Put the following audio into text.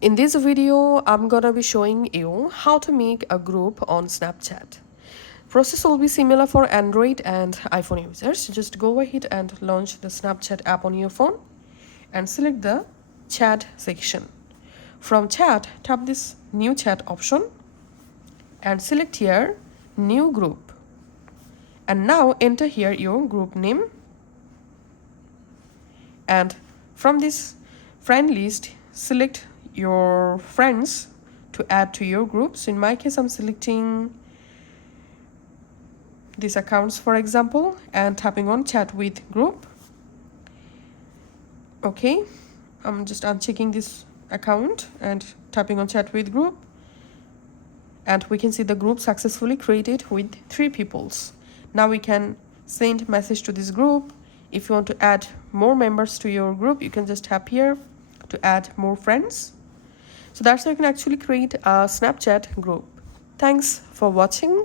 In this video, I'm gonna be showing you how to make a group on Snapchat. Process will be similar for Android and iPhone users. Just go ahead and launch the Snapchat app on your phone and select the chat section. From chat, tap this new chat option and select here new group. And now enter here your group name. And from this friend list, select your friends to add to your group. So in my case, I'm selecting these accounts, for example, and tapping on chat with group. Okay, I'm just unchecking this account and tapping on chat with group. And we can see the group successfully created with 3 peoples. Now we can send message to this group. If you want to add more members to your group, you can just tap here to add more friends. So that's how you can actually create a Snapchat group. Thanks for watching.